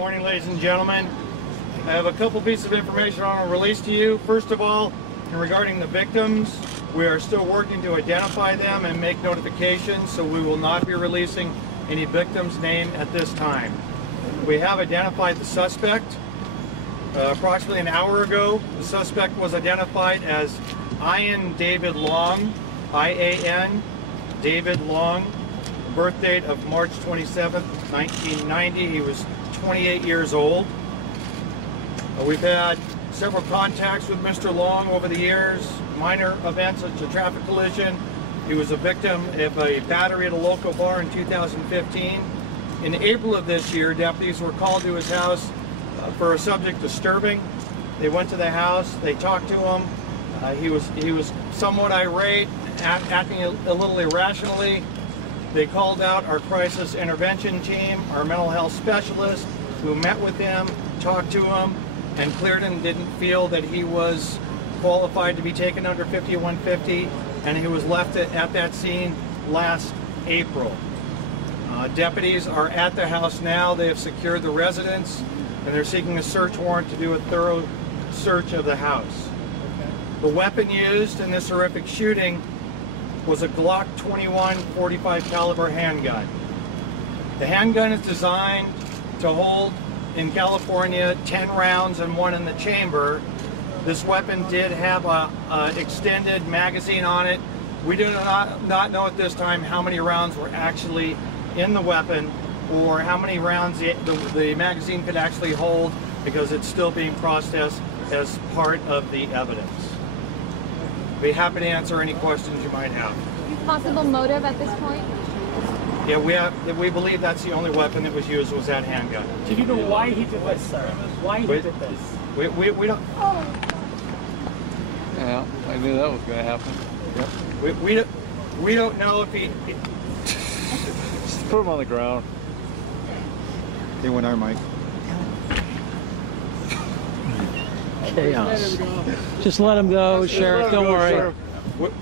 Morning, ladies and gentlemen. I have a couple pieces of information I want to release to you. First of all, regarding the victims, we are still working to identify them and make notifications, so we will not be releasing any victims' name at this time. We have identified the suspect. Approximately an hour ago, the suspect was identified as Ian David Long, I-A-N, David Long, birth date of March 27th, 1990. He was 28 years old. We've had several contacts with Mr. Long over the years, minor events such as a traffic collision. He was a victim of a battery at a local bar in 2015. In April of this year, deputies were called to his house for a subject disturbing. They went to the house, they talked to him. He was somewhat irate, acting a little irrationally. They called out our crisis intervention team, our mental health specialist, who met with him, talked to him, and cleared him, didn't feel that he was qualified to be taken under 5150, and he was left at that scene last April. Deputies are at the house now. They have secured the residence, and they're seeking a search warrant to do a thorough search of the house. The weapon used in this horrific shooting was a Glock 21 .45 caliber handgun. The handgun is designed to hold, in California, 10 rounds and one in the chamber. This weapon did have an extended magazine on it. We do not know at this time how many rounds were actually in the weapon or how many rounds the magazine could actually hold, because it's still being processed as part of the evidence. Be happy to answer any questions you might have. Possible motive at this point? Yeah, we believe that's the only weapon that was used, was that handgun. Do you know why he did this? Why he did this? We don't. Yeah, I knew that was going to happen. Yep. We don't know if he. Just put him on the ground. They went our mic. Chaos. Just let him go, Sheriff. Don't worry. Sheriff.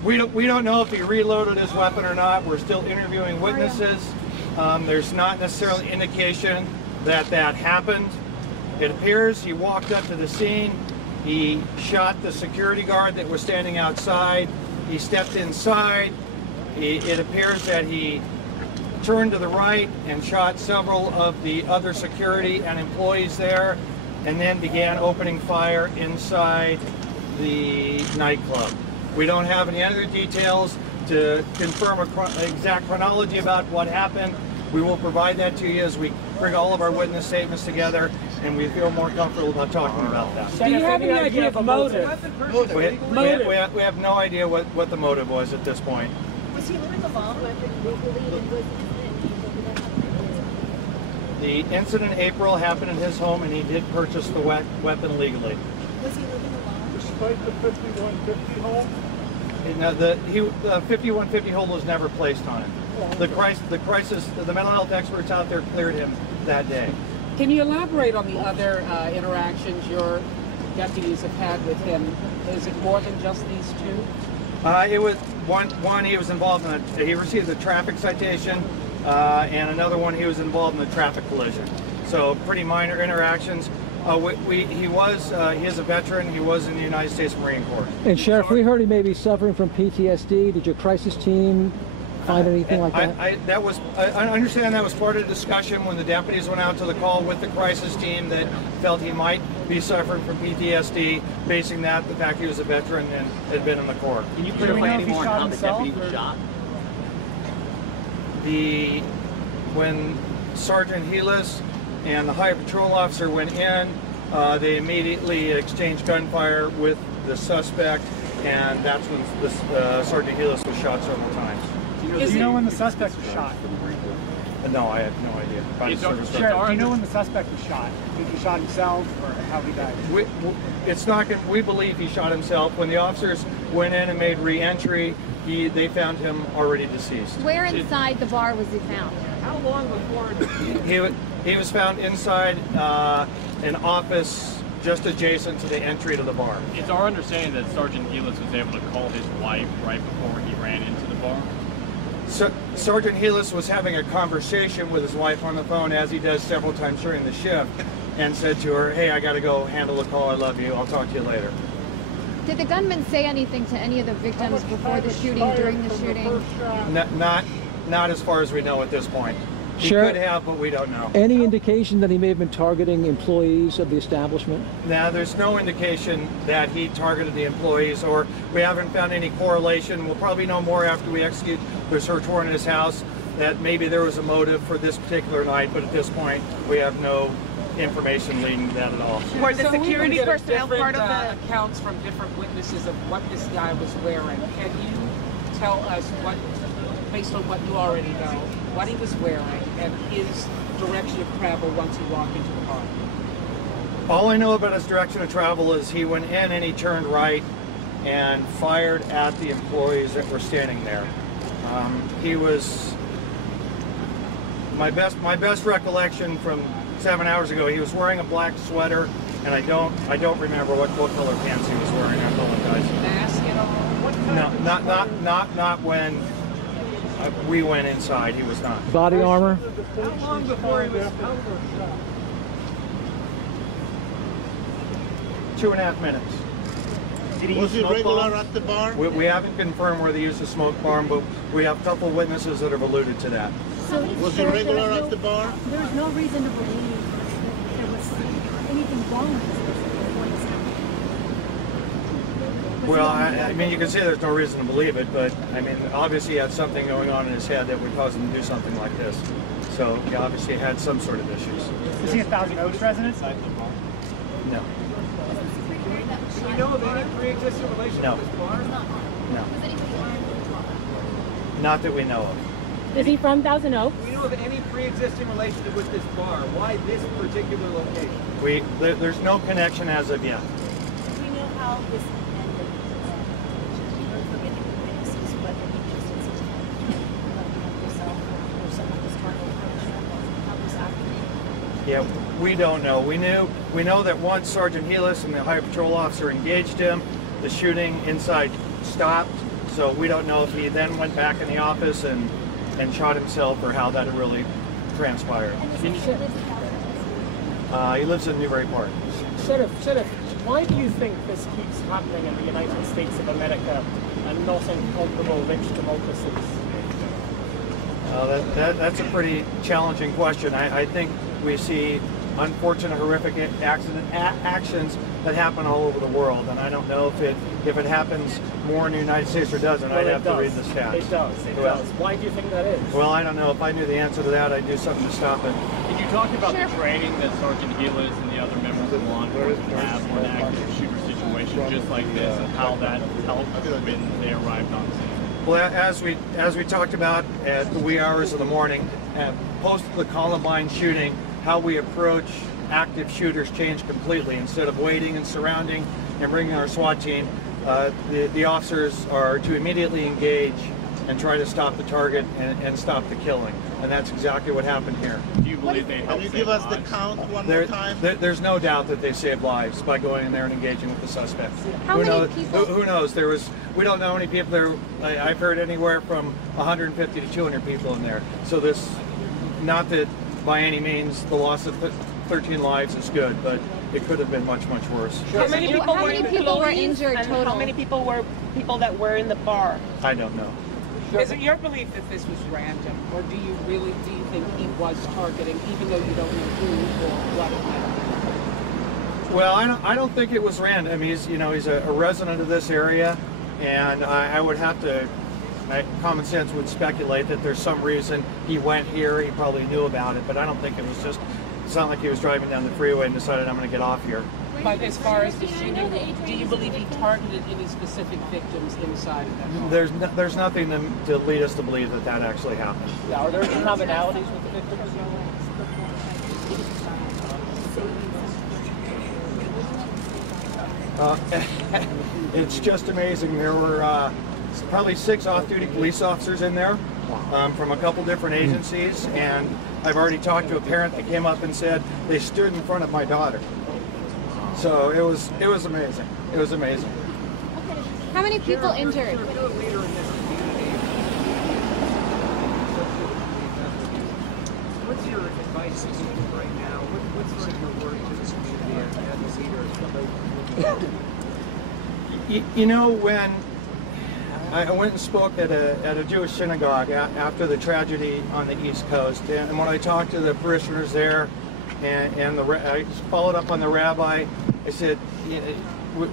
We don't know if he reloaded his weapon or not. We're still interviewing witnesses. There's not necessarily indication that happened. It appears he walked up to the scene. He shot the security guard that was standing outside. He stepped inside. It appears that he turned to the right and shot several of the other security and employees there, and then began opening fire inside the nightclub. We don't have any other details to confirm an exact chronology about what happened. We will provide that to you as we bring all of our witness statements together, and we feel more comfortable about talking about that. Do you have any idea of motive? We have no idea what the motive was at this point. Was he living alone legally? The incident in April happened in his home, and he did purchase the weapon legally. Was he living alone? Despite the 5150 hold? The 5150 hold was never placed on him. The mental health experts out there cleared him that day. Can you elaborate on the other interactions your deputies have had with him? Is it more than just these two? It was one he was involved in. He received a traffic citation, and another one he was involved in a traffic collision. So pretty minor interactions. He is a veteran. He was in the United States Marine Corps. And Sheriff, we heard he may be suffering from PTSD. Did your crisis team find anything like that? I understand that was part of the discussion when the deputies went out to the call with the crisis team, that felt he might be suffering from PTSD, basing that the fact he was a veteran and had been in the Corps. Can you clarify any more on how the deputy was shot? When Sergeant Helis and the Highway Patrol officer went in, they immediately exchanged gunfire with the suspect, and that's when Sergeant Helis was shot several times. Do you know when the suspect was shot? No, I have no idea. Sheriff, do you know when the suspect was shot? Did he shot himself, or how he died? We believe he shot himself. When the officers went in and made re-entry, they found him already deceased. Where inside the bar was he found? How long before? He was found inside an office just adjacent to the entry to the bar. It's our understanding that Sergeant Helis was able to call his wife right before he ran into the bar. Sergeant Helis was having a conversation with his wife on the phone, as he does several times during the shift, and said to her, "Hey, I got to go handle a call. I love you. I'll talk to you later." Did the gunman say anything to any of the victims before the shooting, during the shooting? Not as far as we know at this point. He Sheriff, could have, but we don't know. any indication that he may have been targeting employees of the establishment? Now, there's no indication that he targeted the employees, or we haven't found any correlation. We'll probably know more after we execute the search warrant in his house, that maybe there was a motive for this particular night, but at this point, we have no information leading to that at all. Were the security personnel part of the accounts from different witnesses of what this guy was wearing? Can you tell us what, based on what you already know, what he was wearing and his direction of travel once he walked into the bar? All I know about his direction of travel is he went in and he turned right and fired at the employees that were standing there. He was, my best recollection from 7 hours ago, he was wearing a black sweater, and I don't remember what color pants he was wearing. I apologize. Mask at all? No, not when we went inside. He was not. Body armor? How long before he was 2.5 minutes. Was he regular at the bar? We haven't confirmed where they used the smoke bomb, but we have a couple witnesses that have alluded to that. So Was he regular at the bar? There's no reason to believe that there was anything wrong with this before this happened. Well, I mean, you can say there's no reason to believe it, but I mean, obviously he had something going on in his head that would cause him to do something like this. So he obviously had some sort of issues. Is he a Thousand Oaks resident? No. Do we know of any pre-existing relationship No. with this bar? No. Not that we know of. Is he from Thousand Oaks? Do we know of any pre-existing relationship with this bar? Why this particular location? There's no connection as of yet. Do we know how this ended? From any witnesses, whether he just insisted yourself or someone was trying to how this happened? Yeah, we don't know. We know that once Sergeant Helis and the Highway Patrol officer engaged him, the shooting inside stopped. So we don't know if he then went back in the office and shot himself, or how that really transpired. He lives in Newbury Park. Sheriff, why do you think this keeps happening in the United States of America and not in comparable rich democracies? That's a pretty challenging question. I think we see unfortunate, horrific actions that happen all over the world, and I don't know if it happens more in the United States or doesn't. I'd have to read the stats. It does. Why do you think that is? Well, I don't know. If I knew the answer to that, I'd do something to stop it. Can you talk about the training that Sergeant Helis and the other members of law enforcement have for an active shooter situation just like this, and how that helped when they arrived on scene? Well, as we talked about at the wee hours of the morning, post the Columbine shooting, how we approach active shooters changed completely. Instead of waiting and surrounding and bringing our SWAT team, the officers are to immediately engage and try to stop the target and stop the killing. And that's exactly what happened here. Do you believe they helped? Can you give us the count one more time? There's no doubt that they saved lives by going in there and engaging with the suspects. How many people? Who knows? We don't know how many people there. I've heard anywhere from 150 to 200 people in there. So this, not that by any means the loss of 13 lives is good, but it could have been much, much worse. How many people were injured total? How many people were that were in the bar? I don't know. Is it your belief that this was random, or do you think he was targeting, even though you don't know who or what? Well, I don't think it was random. I mean, he's a resident of this area, and I would have to. Common sense would speculate that there's some reason he went here. He probably knew about it, but I don't think it was just. It's not like he was driving down the freeway and decided I'm going to get off here. But as far as the shooting, do you believe he targeted any specific victims inside of that bar? There's nothing to lead us to believe that actually happened. Are there commonalities with the victims? It's just amazing. There were probably 6 off-duty police officers in there from a couple different agencies, and I've already talked to a parent that came up and said they stood in front of my daughter. So it was amazing. It was amazing. How many people injured? advice to people right now? What's sort of your word to this community as a leader? You know, when I went and spoke at a Jewish synagogue after the tragedy on the East Coast, and when I talked to the parishioners there, and I followed up on the rabbi, I said,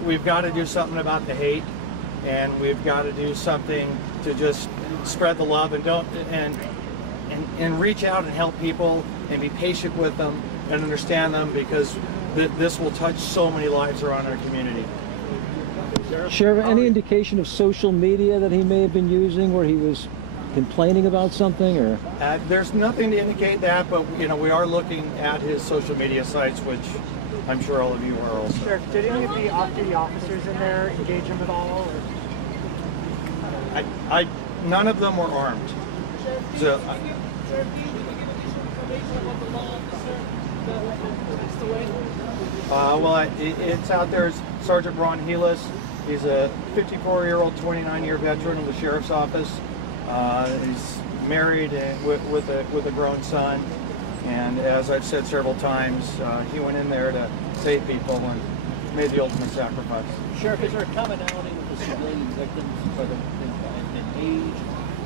we've got to do something about the hate, and we've got to do something to just spread the love and reach out and help people and be patient with them and understand them, because this will touch so many lives around our community. Sheriff, any indication of social media that he may have been using where he was complaining about something, or? There's nothing to indicate that, but you know, we are looking at his social media sites, which I'm sure all of you are also. Sheriff, did any of the off-duty officers in there engage him at all? Or? None of them were armed. So. Well, it's out there. It's Sergeant Ron Helis. He's a 54-year-old, 29-year veteran of the sheriff's office. He's married and with a grown son, and as I've said several times, he went in there to save people and made the ultimate sacrifice. Sheriff, is there a commonality with the civilian victims, whether in age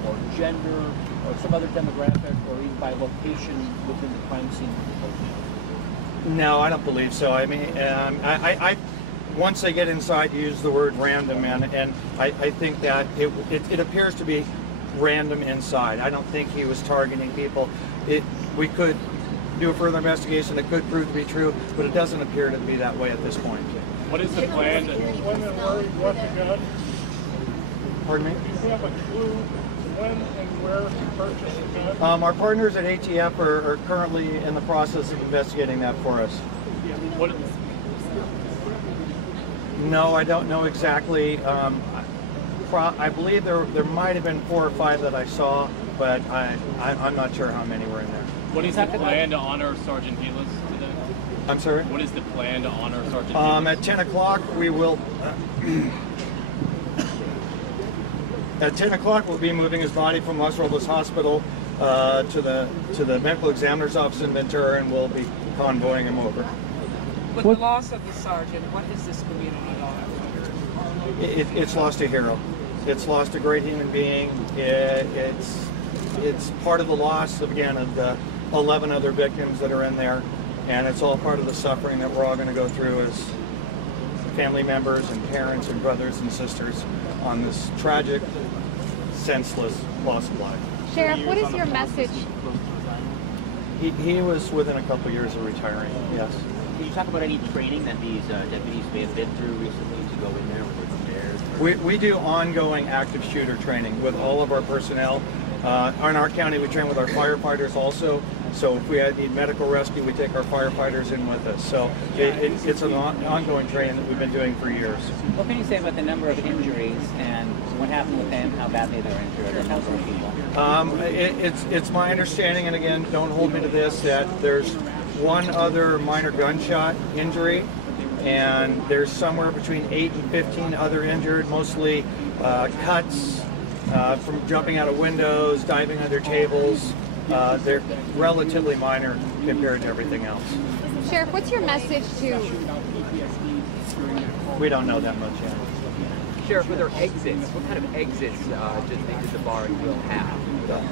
or gender or some other demographic, or even by location within the crime scene? No, I don't believe so. I mean, I once they get inside, you use the word random, and I think that it appears to be random inside. I don't think he was targeting people. We could do a further investigation. It could prove to be true, but it doesn't appear to be that way at this point. What is the plan? Pardon me? Do you have a clue when and where to purchase a gun? Our partners at ATF are currently in the process of investigating that for us. What? No, I don't know exactly. I believe there might have been 4 or 5 that I saw, but I'm not sure how many were in there. What is the plan to honor Sergeant Helis today? I'm sorry? What is the plan to honor Sergeant Helis? At 10 o'clock we will... At 10 o'clock we'll be moving his body from Los Robles Hospital to the medical examiner's office in Ventura, and we'll be convoying him over. With the loss of the sergeant, what has this community lost? It's lost a hero. It's lost a great human being. It's part of the loss of the 11 other victims that are in there, and it's all part of the suffering that we're all going to go through as family members and parents and brothers and sisters on this tragic, senseless loss of life. Sheriff, what is your message? He was within a couple years of retiring, yes. Can you talk about any training that these deputies may have been through recently to go in there when they're prepared? We do ongoing active shooter training with all of our personnel. In our county, we train with our firefighters also. So if we need medical rescue, we take our firefighters in with us. So it's an ongoing training that we've been doing for years. What can you say about the number of injuries and what happened with them, how badly they're injured, and number of people? It's my understanding, and again, don't hold me to this, that there's one other minor gunshot injury, and there's somewhere between 8 and 15 other injured, mostly cuts from jumping out of windows, diving under tables. They're relatively minor compared to everything else. Sheriff, what's your message to... We don't know that much yet. Sheriff, with their exits, what kind of exits do you think the bar will have?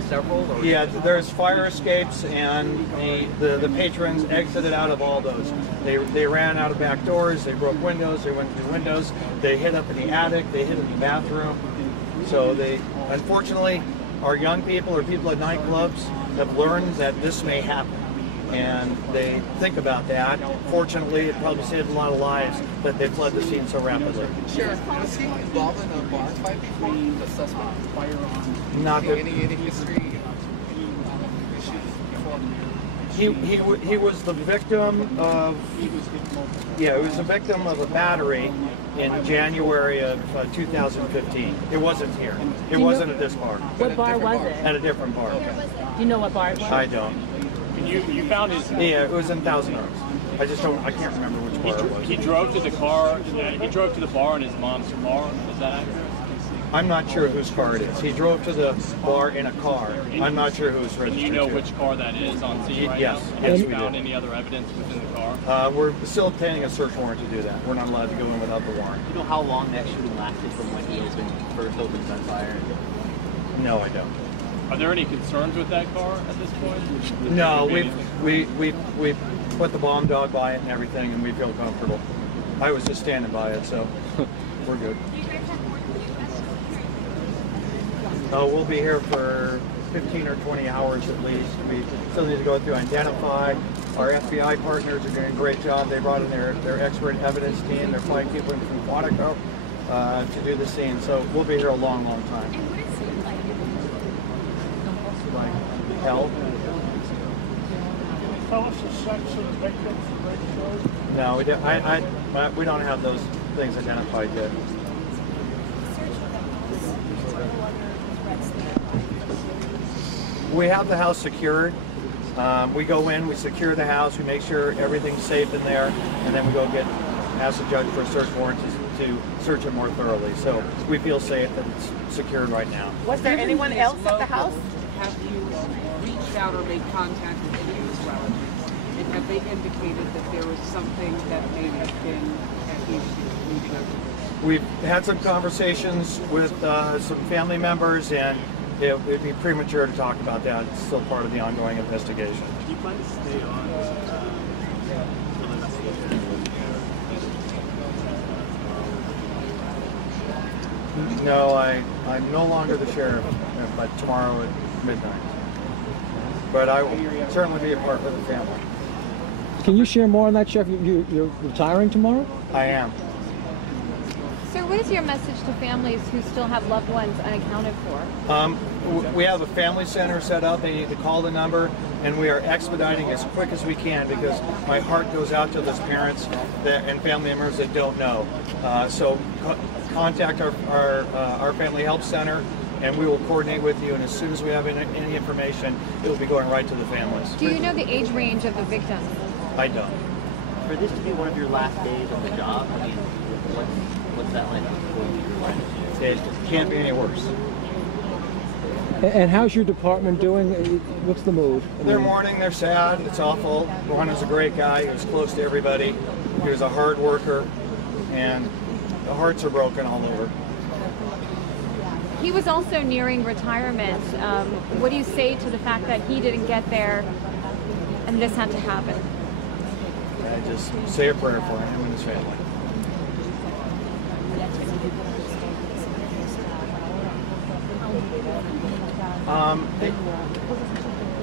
Several? Or yeah, there's fire escapes, and the patrons exited out of all those. They ran out of back doors, they broke windows, they went through windows, they hid up in the attic, they hid in the bathroom. So unfortunately, our young people or people at nightclubs have learned that this may happen, and they think about that. Fortunately, it probably saved a lot of lives that they fled the scene so rapidly. Sheriff, was he involved in a bar fight before the suspect with firearms? Not that any history issues before? He was the victim of... Yeah, he was the victim of a battery in January of 2015. It wasn't here. It wasn't at this bar. What bar was it? At a different bar. Do you know what bar it was? I don't. You found his... Yeah, it was in Thousand Oaks. I can't remember which bar it was. He drove to the car, he drove to the bar in his mom's car, is that accurate? I'm not sure whose car it is. He drove to the bar in a car. I'm not sure who's registered. Do you know to. which car that is on scene right yes, now? Yes, Have we you found do. any other evidence within the car? We're still obtaining a search warrant to do that. We're not allowed to go in without the warrant. Do you know how long that shooting lasted from when he first opened gunfire? No, I don't. Are there any concerns with that car at this point? No, we put the bomb dog by it and everything, and we feel comfortable. I was just standing by it, so we're good. We'll be here for 15 or 20 hours at least. We still need to go through identify. Our FBI partners are doing a great job. They brought in their expert evidence team. They're flying people in from Quantico to do the scene. So we'll be here a long, long time. Like hell? Tell us the sex of the victims. No, we don't have those things identified yet. We have the house secured. We go in, we secure the house, we make sure everything's safe in there, and then we go ask the judge for a search warrant to search it more thoroughly. So we feel safe that it's secured right now. Was there anyone else at the house? Have you reached out or made contact with any of his relatives? And have they indicated that there was something that may have been an issue? We've had some conversations with some family members, and it would be premature to talk about that. It's still part of the ongoing investigation. Do you plan to stay on? No, I'm no longer the sheriff, but tomorrow at midnight. But I will certainly be a part of the family. Can you share more on that, Sheriff? You're retiring tomorrow? I am. Sir, what is your message to families who still have loved ones unaccounted for? We have a family center set up. They need to call the number, and we are expediting as quick as we can because my heart goes out to those parents and family members that don't know. So contact our family help center, and we will coordinate with you. And as soon as we have any information, it will be going right to the families. Do you know the age range of the victims? I don't. For this to be one of your last days on the job, I mean, what's that like going through your life? It can't be any worse. And how's your department doing? What's the mood? They're mourning, they're sad, it's awful. Ron is a great guy, he was close to everybody. He was a hard worker, and the hearts are broken all over. He was also nearing retirement. What do you say to the fact that he didn't get there and this had to happen? I just say a prayer for him and his family.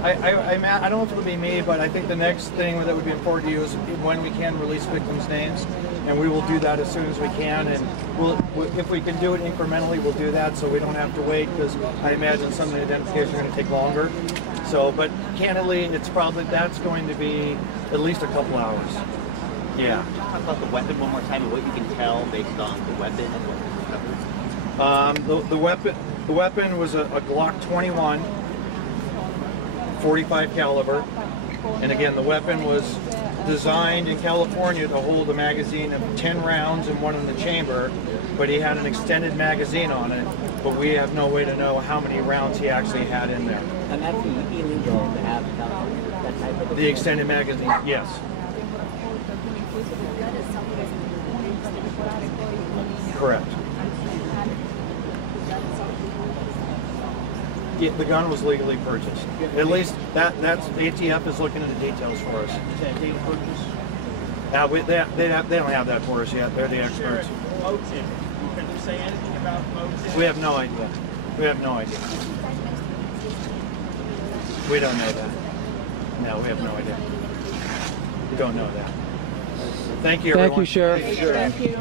I don't know if it'll be me, but I think the next thing that would be important to you is when we can release victims' names, and we will do that as soon as we can. And if we can do it incrementally, we'll do that, so we don't have to wait, because I imagine some of the identifications are going to take longer. So, but candidly, that's going to be at least a couple hours. Yeah. Talk about the weapon one more time and what you can tell based on the weapon and what the weapon was a Glock 21, 45 caliber, and again, the weapon was designed in California to hold a magazine of 10 rounds in one in the chamber, but he had an extended magazine on it, but we have no way to know how many rounds he actually had in there. And that's illegal to have that type of... The extended magazine, yes. Correct. Yeah, the gun was legally purchased. At least that's ATF is looking into details for us. Is that date of purchase? They don't have that for us yet. They're the experts. Motive. Can you say anything about motive? We have no idea. We have no idea. We don't know that. No, we have no idea. We don't know that. Thank you, everyone. Thank you, Sheriff. Thank you.